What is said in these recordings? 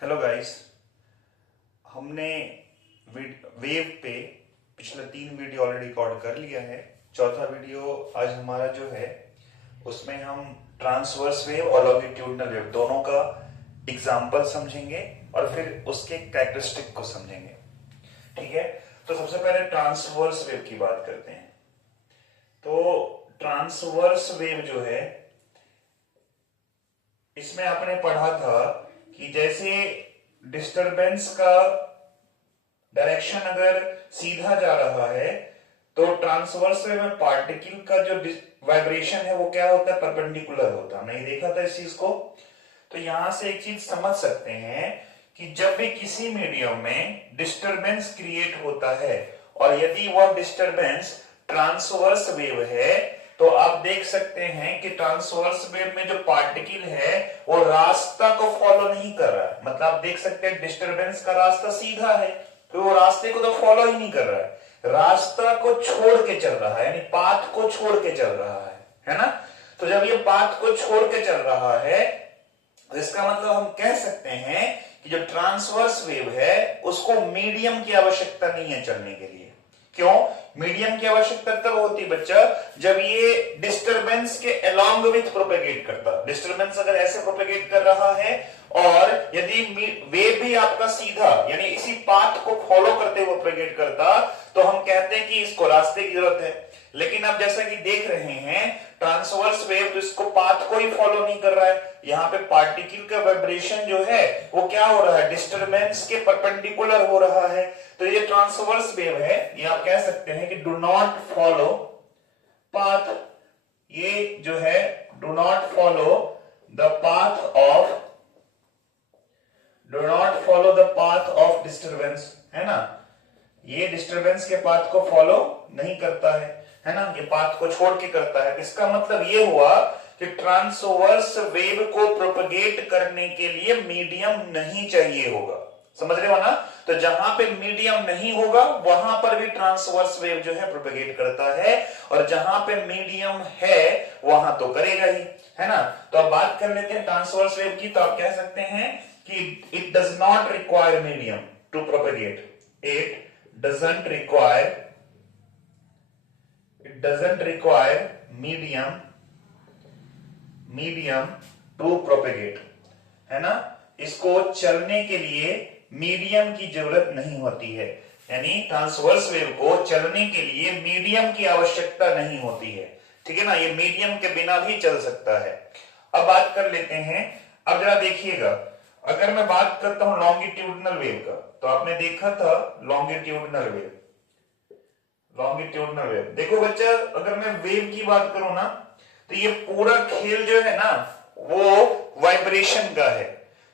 Hello guys. हमने wave पे पिछले 3 वीडियो ऑलरेडी रिकॉर्ड कर लिया है। चौथा वीडियो आज हमारा जो है उसमें हम ट्रांसवर्स वेव और लॉन्गिट्यूडनल वेव दोनों का एग्जाम्पल समझेंगे और फिर उसके कैरेक्टरिस्टिक को समझेंगे। ठीक है, तो सबसे पहले ट्रांसवर्स वेव की बात करते हैं। तो ट्रांसवर्स वेव जो है, इसमें आपने पढ़ा था कि जैसे डिस्टरबेंस का डायरेक्शन अगर सीधा जा रहा है तो ट्रांसवर्स वेव में पार्टिकल का जो वाइब्रेशन है वो क्या होता है, परपेंडिकुलर होता है। नहीं देखा था इस चीज को? तो यहां से एक चीज समझ सकते हैं कि जब भी किसी मीडियम में डिस्टरबेंस क्रिएट होता है और यदि वह डिस्टरबेंस ट्रांसवर्स वेव है तो आप देख सकते हैं कि ट्रांसवर्स वेव में जो पार्टिकल है वो रास्ता को फॉलो नहीं कर रहा है। मतलब आप देख सकते हैं डिस्टरबेंस का रास्ता सीधा है तो वो रास्ते को तो फॉलो ही नहीं कर रहा है, रास्ता को छोड़ के चल रहा है, यानी पाथ को छोड़ के चल रहा है ना। तो जब ये पाथ को छोड़ के चल रहा है तो इसका मतलब हम कह सकते हैं कि जो ट्रांसवर्स वेव है उसको मीडियम की आवश्यकता नहीं है चलने के लिए। क्यों मीडियम की आवश्यकता तब होती बच्चा जब ये डिस्टरबेंस के अलोंग विथ प्रोपेगेट करता। डिस्टरबेंस अगर ऐसे प्रोपेगेट कर रहा है और यदि वेव भी आपका सीधा यानी इसी पाथ को फॉलो करते हुए प्रोपेगेट करता तो हम कहते हैं कि इसको रास्ते की जरूरत है। लेकिन अब जैसा कि देख रहे हैं ट्रांसवर्स वेव तो इसको पाथ को ही फॉलो नहीं कर रहा है। यहाँ पे पार्टिकल का वाइब्रेशन जो है वो क्या हो रहा है, डिस्टरबेंस के परपेंडिकुलर हो रहा है। तो ये ट्रांसवर्स वेव है, ये आप कह सकते हैं कि डू नॉट फॉलो पाथ। ये जो है do not follow the path of disturbance, है ना। ये डिस्टरबेंस के पाथ को फॉलो नहीं करता है ना, ये पाथ को छोड़ के करता है। इसका मतलब ये हुआ कि ट्रांसवर्स वेव को प्रोपेगेट करने के लिए मीडियम नहीं चाहिए होगा। समझ रहे हो ना। तो जहां पे मीडियम नहीं होगा वहां पर भी ट्रांसवर्स वेव जो है प्रोपेगेट करता है और जहां पे मीडियम है वहां तो करेगा ही, है ना। तो अब बात कर लेते हैं ट्रांसवर्स वेव की। तो आप कह सकते हैं कि it does not require medium to propagate. It doesn't require medium to propagate, है ना। इसको चलने के लिए मीडियम की जरूरत नहीं होती है, यानी ट्रांसवर्स वेव को चलने के लिए मीडियम की आवश्यकता नहीं होती है। ठीक है ना, ये मीडियम के बिना भी चल सकता है। अब बात कर लेते हैं, अब जरा देखिएगा, अगर मैं बात करता हूं लॉन्गिट्यूडनल वेव का तो आपने देखा था लॉन्गिट्यूडनल वेव। देखो बच्चा, अगर मैं वेव की बात करूं ना तो ये पूरा खेल जो है ना वो वाइब्रेशन का है।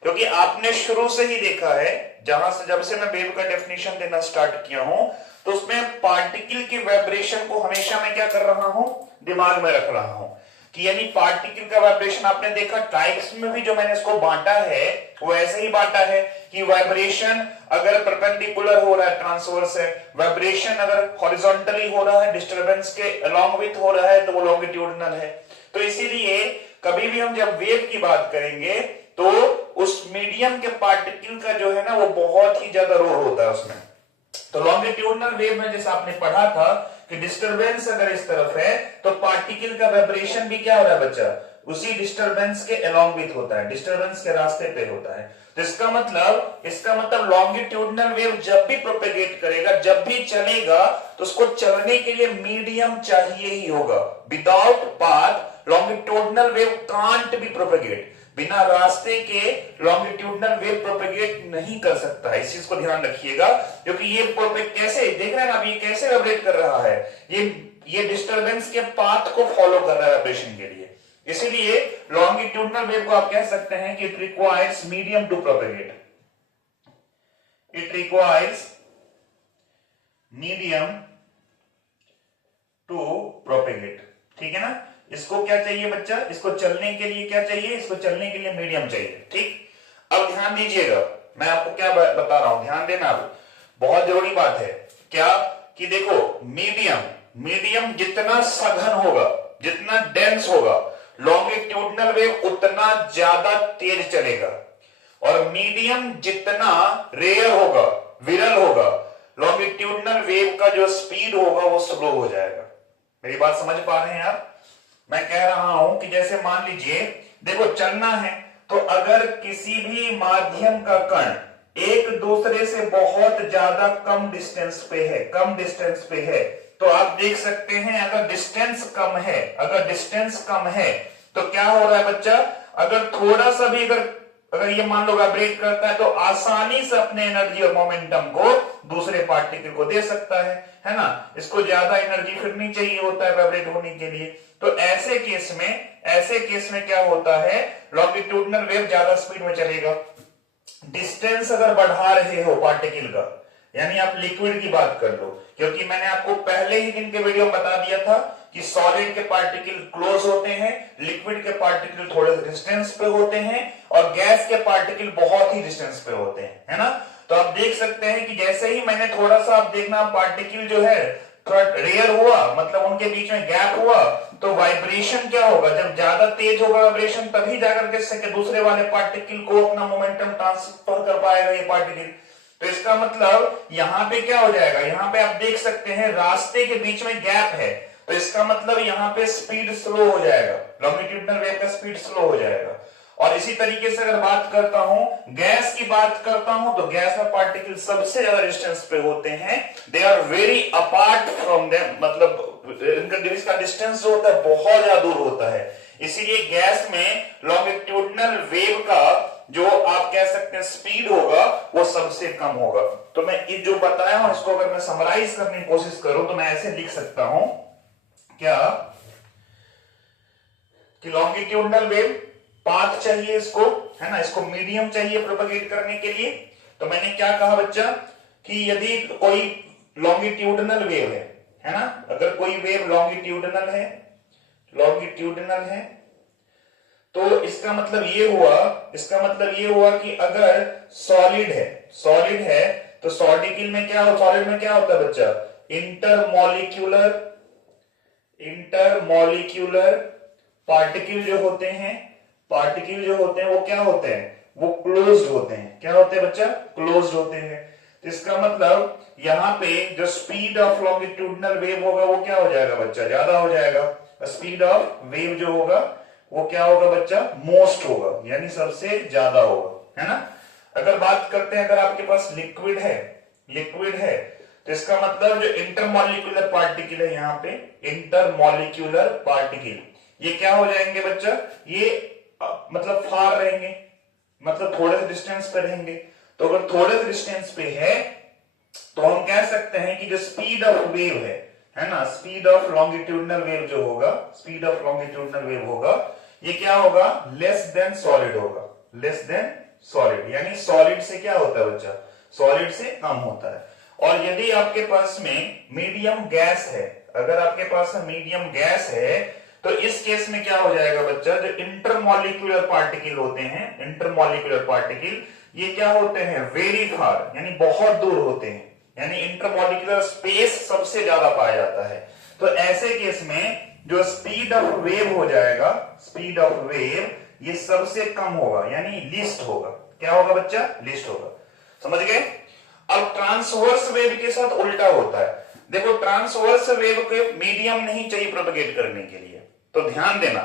क्योंकि आपने शुरू से ही देखा है, जब से मैं वेव का डेफिनेशन देना स्टार्ट किया हूं तो उसमें पार्टिकल के वाइब्रेशन को हमेशा मैं क्या कर रहा हूं, दिमाग में रख रहा हूं कि यानी पार्टिकल का वाइब्रेशन आपने देखा टाइप्स में भी जो मैंने इसको बांटा है वो ऐसे ही बांटा है कि वाइब्रेशन अगर परपेंडिकुलर हो रहा है ट्रांसवर्स है, वाइब्रेशन अगर हॉरिजॉन्टली हो रहा है डिस्टरबेंस के अलोंग विथ हो रहा है तो वो लॉन्गिट्यूडनल है। तो इसीलिए कभी भी हम जब वेव की बात करेंगे तो उस मीडियम के पार्टिकल का जो है ना वो बहुत ही ज्यादा रोल होता है उसमें। तो लॉन्गिट्यूडनल वेव में जैसे आपने पढ़ा था कि डिस्टरबेंस अगर इस तरफ है तो पार्टिकल का वाइब्रेशन भी क्या हो रहा है बच्चा, उसी डिस्टरबेंस के अलोंग विथ होता है, डिस्टरबेंस के रास्ते पे होता है। तो इसका मतलब लॉन्गिट्यूडनल वेव जब भी प्रोपेगेट करेगा, जब भी चलेगा तो उसको चलने के लिए मीडियम चाहिए ही होगा। Without path longitudinal wave can't be propagate. बिना रास्ते के लॉन्गिट्यूडनल वेव प्रोपेगेट नहीं कर सकता है। इस चीज को ध्यान रखिएगा क्योंकि ये कैसे देख रहे हैं ना, अब ये कैसे वाइब्रेट कर रहा है, ये डिस्टरबेंस के पाथ को फॉलो कर रहा है वाइब्रेशन के लिए। इसीलिए लॉन्गिट्यूडनल वेव को आप कह सकते हैं कि it requires medium to propagate. It requires medium to propagate. ठीक है ना। इसको क्या चाहिए बच्चा, इसको चलने के लिए क्या चाहिए, इसको चलने के लिए मीडियम चाहिए। ठीक, अब ध्यान दीजिएगा, मैं आपको क्या बता रहा हूं, ध्यान देना। अब बहुत जरूरी बात है क्या कि देखो मीडियम जितना सघन होगा, जितना डेंस होगा, लॉन्गिट्यूडनल वेव उतना ज्यादा तेज चलेगा। और मीडियम जितना रेयर होगा, विरल होगा, लॉन्गिट्यूडनल वेव का जो स्पीड होगा वो स्लो हो जाएगा। मेरी बात समझ पा रहे हैं आप? मैं कह रहा हूं कि जैसे मान लीजिए, देखो चलना है तो अगर किसी भी माध्यम का कण एक दूसरे से बहुत ज्यादा कम डिस्टेंस पे है, तो आप देख सकते हैं अगर डिस्टेंस कम है तो क्या हो रहा है बच्चा, अगर थोड़ा सा भी अगर ये मान लो वाइब्रेट करता है तो आसानी से अपने एनर्जी और मोमेंटम को दूसरे पार्टिकल को दे सकता है ना। इसको ज्यादा एनर्जी फिर नहीं चाहिए होता है वाइब्रेट होने के लिए। तो ऐसे केस में क्या होता है, लॉन्गिट्यूडनल वेव ज्यादा स्पीड में चलेगा। डिस्टेंस अगर बढ़ा रहे हो पार्टिकल का, यानी आप लिक्विड की बात कर लो, क्योंकि मैंने आपको पहले ही दिन के वीडियो में बता दिया था कि सॉलिड के पार्टिकल क्लोज होते हैं, लिक्विड के पार्टिकल थोड़े डिस्टेंस पे होते हैं और गैस के पार्टिकल बहुत ही डिस्टेंस पे होते हैं, है ना। तो आप देख सकते हैं कि जैसे ही मैंने थोड़ा सा, आप देखना पार्टिकल जो है थोड़ा रेयर हुआ, मतलब उनके बीच में गैप हुआ, तो वाइब्रेशन क्या होगा, जब ज्यादा तेज होगा वाइब्रेशन तभी जाकर के दूसरे वाले पार्टिकल को अपना मोमेंटम ट्रांसफर कर पाएगा ये पार्टिकल। तो इसका मतलब यहां पे क्या हो जाएगा, यहां पे आप देख सकते हैं रास्ते के बीच में गैप है, तो इसका मतलब यहां पे स्पीड स्लो हो जाएगा, लॉन्गिट्यूडनल वेव का स्पीड स्लो हो जाएगा। और इसी तरीके से अगर बात करता हूं, गैस की बात करता हूं, तो गैस में पार्टिकल सबसे ज्यादा डिस्टेंस पे होते हैं, they are very apart from them, मतलब इनका डिस्टेंस जो होता है बहुत ज्यादा दूर होता है। इसीलिए गैस में लॉन्गिट्यूडनल वेव का जो आप कह सकते हैं स्पीड होगा वो सबसे कम होगा। तो मैं ये जो बताया हूं इसको अगर मैं समराइज करने की कोशिश करूं तो मैं ऐसे लिख सकता हूं क्या, कि लॉन्गिट्यूडनल वेव पाथ चाहिए इसको, है ना, इसको मीडियम चाहिए प्रोपेगेट करने के लिए। तो मैंने क्या कहा बच्चा, कि यदि कोई लॉन्गिट्यूडनल वेव है ना, अगर कोई वेव लॉन्गिट्यूडनल है तो इसका मतलब ये हुआ कि अगर सॉलिड है तो सॉलिड में क्या होता है बच्चा, इंटरमॉलिक्यूलर पार्टिकल जो होते हैं वो क्या होते हैं, वो क्लोज्ड होते हैं। क्या होते हैं बच्चा, क्लोज्ड होते हैं। तो इसका मतलब यहां पे जो स्पीड ऑफ लॉन्गिट्यूडनल वेव होगा वो क्या हो जाएगा बच्चा, ज्यादा हो जाएगा। स्पीड ऑफ वेव जो होगा वो क्या होगा बच्चा, मोस्ट होगा, यानी सबसे ज्यादा होगा, है ना। अगर बात करते हैं, अगर आपके पास लिक्विड है तो इसका मतलब जो इंटरमॉलिक्यूलर पार्टिकल है, यहाँ पे इंटरमॉलिक्यूलर पार्टिकल ये क्या हो जाएंगे बच्चा, ये मतलब फार रहेंगे, मतलब थोड़े से डिस्टेंस पे रहेंगे। तो अगर थोड़े से डिस्टेंस पे है तो हम कह सकते हैं कि जो स्पीड ऑफ वेव है ना, स्पीड ऑफ लॉन्गिट्यूडनल वेव जो होगा, ये क्या होगा, लेस देन सॉलिड, यानी सॉलिड से क्या होता है बच्चा, सॉलिड से कम होता है। और यदि आपके पास में मीडियम गैस है, अगर आपके पास मीडियम गैस है तो इस केस में क्या हो जाएगा बच्चा, जो इंटरमॉलिक्यूलर पार्टिकल होते हैं, ये क्या होते हैं, वेरी फार, यानी बहुत दूर होते हैं, यानी इंटरमॉलिक्यूलर स्पेस सबसे ज्यादा पाया जाता है। तो ऐसे केस में जो स्पीड ऑफ वेव हो जाएगा, ये सबसे कम होगा, यानी लीस्ट होगा। क्या होगा बच्चा, लीस्ट होगा। समझ गए। अब ट्रांसवर्स वेव के साथ उल्टा होता है। देखो ट्रांसवर्स वेव को मीडियम नहीं चाहिए प्रोपेगेट करने के लिए, तो ध्यान देना,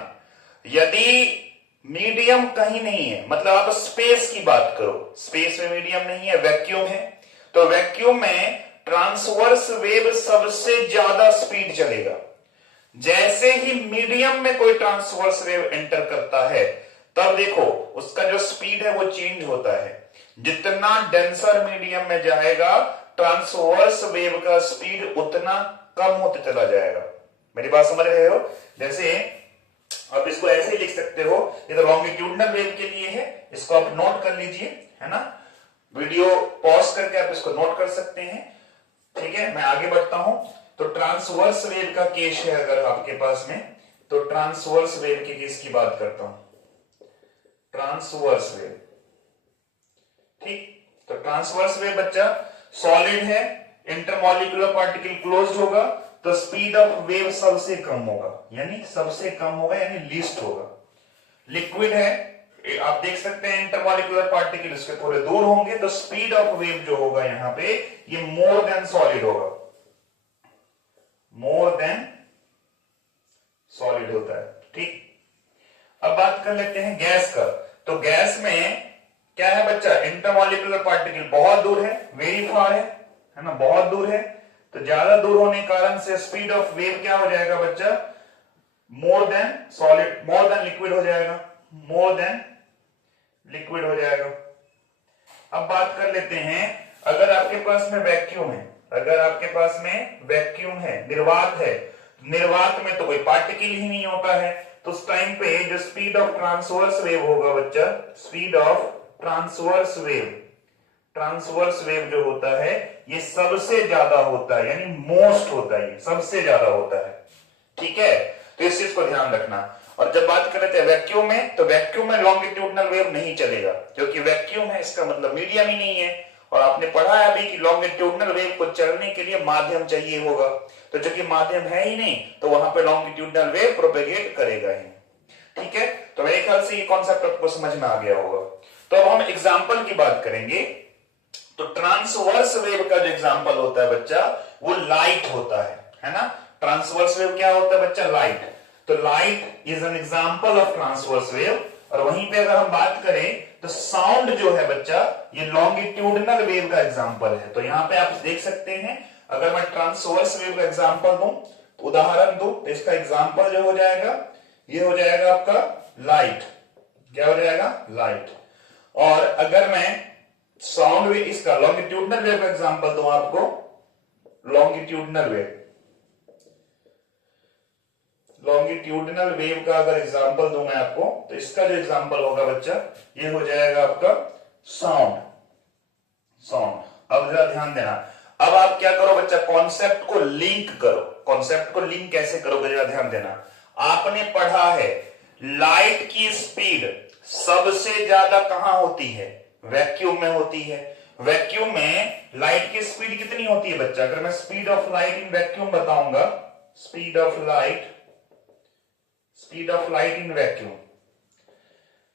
यदि मीडियम कहीं नहीं है, मतलब आप स्पेस की बात करो, स्पेस में मीडियम नहीं है, वैक्यूम है, तो वैक्यूम में ट्रांसवर्स वेव सबसे ज्यादा स्पीड चलेगा। जैसे ही मीडियम में कोई ट्रांसवर्स वेव एंटर करता है तब देखो उसका जो स्पीड है वो चेंज होता है। जितना डेंसर मीडियम में जाएगा ट्रांसवर्स वेव का स्पीड उतना कम होते चला जाएगा। मेरी बात समझ रहे हो। जैसे आप इसको ऐसे ही लिख सकते हो, ये तो लॉन्गिट्यूडनल वेव के लिए है, इसको आप नोट कर लीजिए, है ना। वीडियो पॉज करके आप इसको नोट कर सकते हैं, ठीक है। मैं आगे बढ़ता हूं। तो ट्रांसवर्स वेव का केस है अगर आपके पास में, तो ट्रांसवर्स वेव के केस की बात करता हूं, ट्रांसवर्स वेव, ठीक। तो ट्रांसवर्स वेव बच्चा सॉलिड है, इंटरमॉलिक्यूलर पार्टिकल क्लोज्ड होगा, तो स्पीड ऑफ वेव सबसे कम होगा, यानी लीस्ट होगा। लिक्विड है, आप देख सकते हैं इंटरमॉलिक्यूलर पार्टिकल इसके थोड़े दूर होंगे, तो स्पीड ऑफ वेव जो होगा यहां पे ये मोर देन सॉलिड होगा, मोर देन सॉलिड होता है। ठीक, अब बात कर लेते हैं गैस का। तो गैस में क्या है बच्चा, इंटरमॉलिक्यूलर पार्टिकल बहुत दूर है, वेरी फार है ना, बहुत दूर है। तो ज्यादा दूर होने के कारण से स्पीड ऑफ वेव क्या हो जाएगा बच्चा, more than solid, more than liquid हो जाएगा, मोर देन लिक्विड हो जाएगा। अब बात कर लेते हैं, अगर आपके पास में वैक्यूम है, अगर आपके पास में वैक्यूम है, निर्वात है, निर्वात में तो कोई पार्टिकल ही नहीं होता है, तो उस टाइम पे जो स्पीड ऑफ ट्रांसवर्स वेव होगा बच्चा, speed of transverse wave, transverse wave जो होता है ये सबसे ज्यादा होता है, यानी मोस्ट होता है, ये सबसे ज्यादा होता है। ठीक है, तो इस चीज को ध्यान रखना। और जब बात कर लेते हैं वैक्यूम में, तो वैक्यूम में लॉन्गिट्यूडनल वेव नहीं चलेगा, क्योंकि वैक्यूम है, इसका मतलब मीडियम ही नहीं है। और आपने पढ़ा है अभी कि लॉन्गिट्यूडनल वेव को चलने के लिए माध्यम चाहिए होगा, तो चूंकि माध्यम है ही नहीं, तो वहां पे लॉन्गिट्यूडनल वेव प्रोपेगेट करेगा ही। ठीक है, तो मेरे ख्याल से ये कॉन्सेप्ट आपको समझ में आ गया होगा। तो अब हम एग्जाम्पल की बात करेंगे। तो ट्रांसवर्स वेव का जो एग्जाम्पल होता है बच्चा, वो लाइट होता है ना। ट्रांसवर्स वेव क्या होता है बच्चा, लाइट। तो light is an example of transverse wave. और वहीं पे अगर हम बात करें तो साउंड जो है बच्चा, ये लॉन्गिट्यूडनल वेव का एग्जाम्पल है। तो यहां पे आप देख सकते हैं, अगर मैं ट्रांसवर्स वेव का एग्जाम्पल दूं, तो उदाहरण दूं, तो इसका एग्जाम्पल जो हो जाएगा, ये हो जाएगा आपका लाइट। क्या हो जाएगा, लाइट। और अगर मैं साउंड वेव, इसका लॉन्गिट्यूडनल वेव का एग्जांपल दूं आपको, लॉन्गिट्यूडनल वेव, लॉन्गिट्यूडनल वेव का अगर एग्जांपल दूं मैं आपको, तो इसका जो एग्जांपल होगा बच्चा, ये हो जाएगा आपका साउंड, साउंड। अब जरा ध्यान देना, अब आप क्या करो बच्चा, कॉन्सेप्ट को लिंक करो। कॉन्सेप्ट को लिंक कैसे करोगे, जरा ध्यान देना। आपने पढ़ा है लाइट की स्पीड सबसे ज्यादा कहां होती है, वैक्यूम में होती है। वैक्यूम में लाइट की स्पीड कितनी होती है बच्चा, अगर मैं speed of light in vacuum बताऊंगा, speed of light, speed of light in vacuum,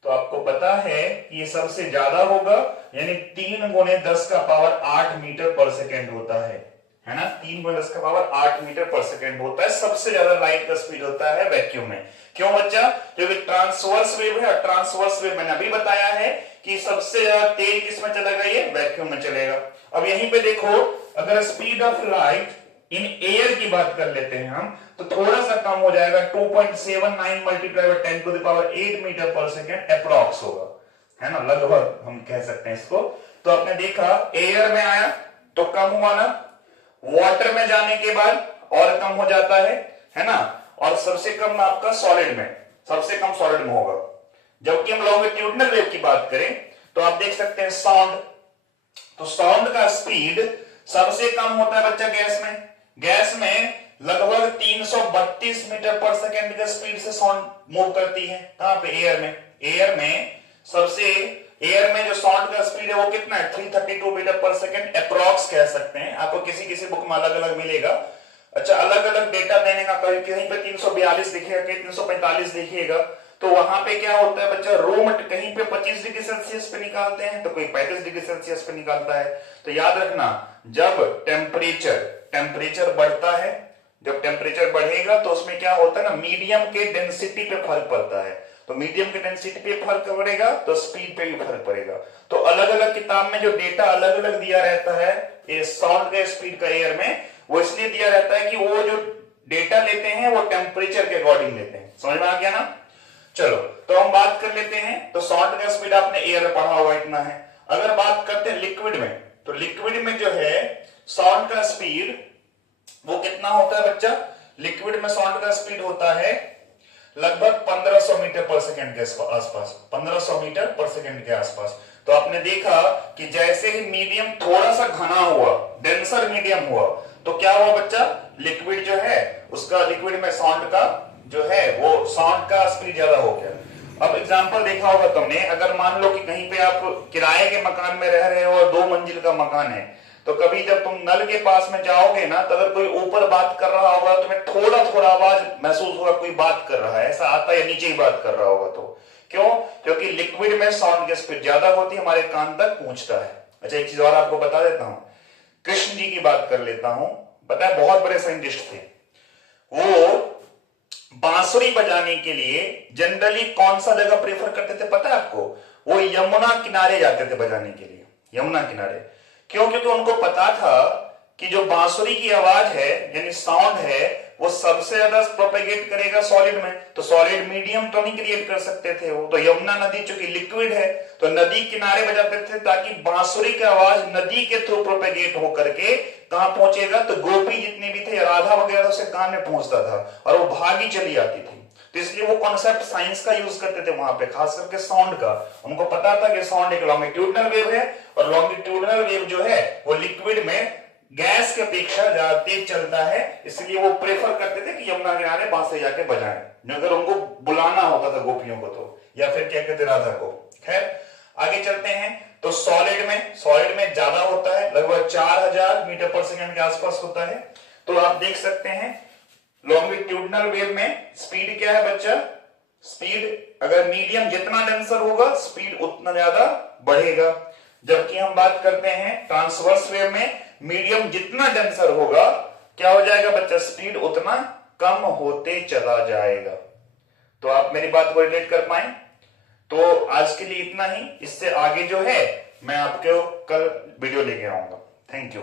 तो आपको पता है कि ये सबसे ज्यादा होगा, यानी 3 गुणे 10 का पावर 8 मीटर पर सेकेंड होता है ना। 3 गुणे 10 का पावर 8 मीटर पर सेकेंड होता है, सबसे ज्यादा लाइट का स्पीड होता है वैक्यूम में। क्यों बच्चा, क्योंकि ट्रांसवर्स वेव है, ट्रांसवर्स वेव मैंने अभी बताया है कि सबसे ज्यादा तेज किसमें चलेगा, ये वैक्यूम में चलेगा। अब यहीं पे देखो, अगर speed of light in air की बात कर लेते हैं हम, तो थोड़ा सा कम हो जाएगा, 2.79 multiply by 10 to the power 8 metre per second approx होगा, है ना, लगभग हम कह सकते हैं इसको। तो आपने देखा एयर में आया तो कम हुआ ना, वाटर में जाने के बाद और कम हो जाता है ना, और सबसे कम आपका सॉलिड में, सबसे कम सॉलिड में होगा। जबकि हम लॉन्गिट्यूडनल वेव की बात करें तो आप देख सकते हैं साउंड, तो साउंड का स्पीड सबसे कम होता है बच्चा गैस में। गैस में लगभग 332 मीटर पर सेकेंड की स्पीड से साउंड मूव करती है। कहां पे, एयर में। एयर में सबसे, एयर में जो साउंड का स्पीड है वो कितना है, 332 मीटर पर सेकेंड अप्रॉक्स कह सकते हैं। आपको किसी किसी बुक में अलग अलग मिलेगा। अच्छा, अलग अलग डेटा देने का, कहीं पे 342 दिखेगा, कहीं 345 दिखिएगा। तो वहां पे क्या होता है बच्चा, रूम कहीं पे 25 डिग्री सेल्सियस पे निकालते हैं, तो कोई 35 डिग्री सेल्सियस पे निकालता है। तो याद रखना, जब टेम्परेचर बढ़ता है, जब टेम्परेचर बढ़ेगा तो उसमें क्या होता है ना, मीडियम के डेंसिटी पे फर्क पड़ता है। तो मीडियम के डेंसिटी पे फर्क पड़ेगा तो स्पीड पे भी फर्क पड़ेगा। तो अलग अलग किताब में जो डेटा अलग अलग दिया रहता है ये साउंड के स्पीड का एयर में, वो इसलिए दिया रहता है कि वो जो डेटा लेते हैं वो टेम्परेचर के अकॉर्डिंग लेते हैं। समझ में आ गया ना। चलो, तो हम बात कर लेते हैं। तो साउंड का स्पीड आपने एयर में पढ़ा हुआ इतना है। अगर बात करते हैं लिक्विड में, तो लिक्विड में जो है साउंड का स्पीड वो कितना होता है बच्चा, लिक्विड में साउंड का स्पीड होता है लगभग 1500 मीटर पर सेकेंड के आसपास, 1500 मीटर पर सेकेंड के आसपास। तो आपने देखा कि जैसे ही मीडियम थोड़ा सा घना हुआ, डेंसर मीडियम हुआ, तो क्या हुआ बच्चा, लिक्विड जो है उसका, लिक्विड में साउंड का जो है वो साउंड का स्पीड ज्यादा हो गया। अब एग्जांपल देखा होगा तुमने, अगर मान लो कि कहीं पे आप किराए के मकान में रह रहे हो और 2 मंजिल का मकान है, तो कभी जब तुम नल के पास में जाओगे ना, तो अगर कोई ऊपर बात कर रहा होगा तुम्हें थोड़ा थोड़ा आवाज महसूस होगा, कोई बात कर रहा है, ऐसा आता है, या नीचे ही बात कर रहा होगा। तो क्यों? क्योंकि लिक्विड में साउंड की स्पीड ज्यादा होती है, हमारे कान तक पहुंचता है। अच्छा, एक चीज और आपको बता देता हूं, कृष्ण जी की बात कर लेता हूं। पता है, बहुत बड़े साइंटिस्ट थे वो। बांसुरी बजाने के लिए जनरली कौन सा जगह प्रेफर करते थे पता है आपको? वो यमुना किनारे जाते थे बजाने के लिए, यमुना किनारे। क्यों? क्योंकि उनको पता था कि जो बांसुरी की आवाज है यानी साउंड है वो सबसे ज्यादा प्रोपेगेट करेगा सॉलिड में, तो सॉलिड मीडियम तो नहीं क्रिएट कर सकते थे वो, तो यमुना नदी चूंकि लिक्विड है तो नदी किनारे बजाते थे ताकि बांसुरी की आवाज नदी के थ्रू प्रोपेगेट होकर के कहां पहुंचेगा, तो गोपी जितने भी थे, राधा वगैरह से कान में पहुंचता था और वो भागी चली आती थी। तो इसलिए वो कॉन्सेप्ट साइंस का यूज करते थे वहां पे, खास करके साउंड का। उनको पता था कि साउंड एक लॉन्गिट्यूडनल वेव है और लॉन्गिट्यूडनल वेव जो है वो लिक्विड में गैस की अपेक्षा ज्यादा तेज चलता है, इसलिए वो प्रेफर करते थे कि यमुना किनारे बांसुरी जाके बजाएं अगर उनको बुलाना होता था गोपियों को, तो या फिर क्या कहते राधा को। खैर आगे चलते हैं। तो सॉलिड में ज्यादा होता है, लगभग 4000 मीटर पर सेकंड के आसपास होता है। तो आप देख सकते हैं लॉन्गिट्यूडनल वेव में स्पीड क्या है बच्चा? स्पीड अगर मीडियम जितना डेंसर होगा स्पीड उतना ज्यादा बढ़ेगा, जबकि हम बात करते हैं ट्रांसवर्स वेव में मीडियम जितना डेंसर होगा क्या हो जाएगा बच्चा? स्पीड उतना कम होते चला जाएगा। तो आप मेरी बात को रिलेट कर पाए? तो आज के लिए इतना ही। इससे आगे जो है मैं आपको कल वीडियो लेके आऊंगा। Thank you.